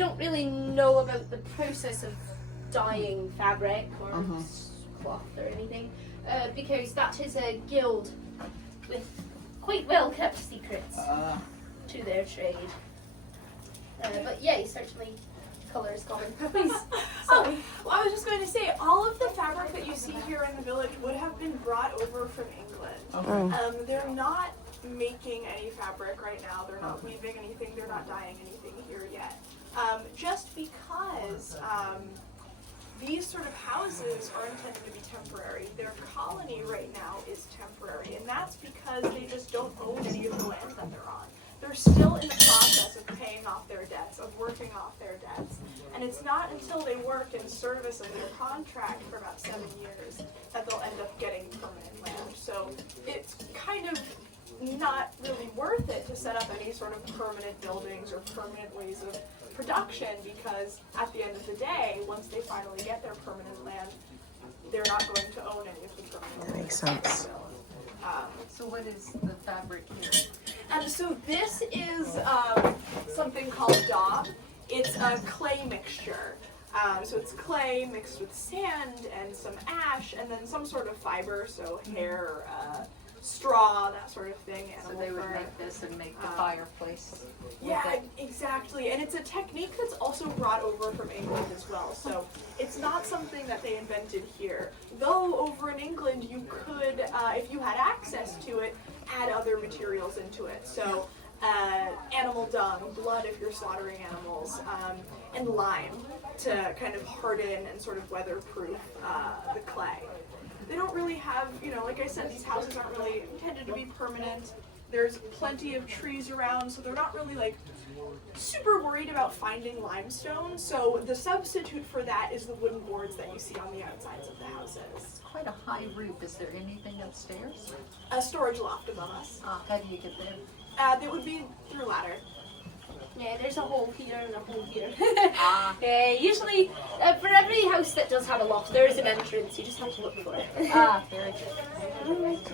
don't really know about the process of dyeing fabric or cloth or anything, because that is a guild with quite well kept secrets to their trade. But yeah, certainly colour is common. Well, I was just going to say, all of the fabric that you see here in the village would have been brought over from England. They're not making any fabric right now. They're not weaving anything. They're not dyeing anything here yet. Just because these sort of houses are intended to be temporary. Their colony right now is temporary, and that's because they just don't own any of the land that they're on. They're still in the process of paying off their debts, of working off their debts. And it's not until they work in service of their contract for about 7 years that they'll end up getting permanent land. So it's kind of not really worth it to set up any sort of permanent buildings or permanent ways of production, because at the end of the day, once they finally get their permanent land, they're not going to own any of the permanent land. That makes sense. So what is the fabric here? So this is something called daub. It's a clay mixture. So it's clay mixed with sand and some ash and then some sort of fiber, so hair, straw, that sort of thing. So they would make this and make the fireplace. Yeah, exactly. And it's a technique that's also brought over from England as well. So it's not something that they invented here. Though over in England you could, if you had access to it, add other materials into it. So animal dung, blood if you're slaughtering animals, and lime to kind of harden and sort of weatherproof the clay. They don't really have, like I said, these houses aren't really intended to be permanent. There's plenty of trees around, so they're not really like super worried about finding limestone. So the substitute for that is the wooden boards that you see on the outsides of the houses. It's quite a high roof. Is there anything upstairs? A storage loft above us. How do you get there? It would be through ladder. Yeah, there's a hole here and a hole here. Yeah, usually for every house that does have a loft, there is an entrance. You just have to look for it. Very good. Alright.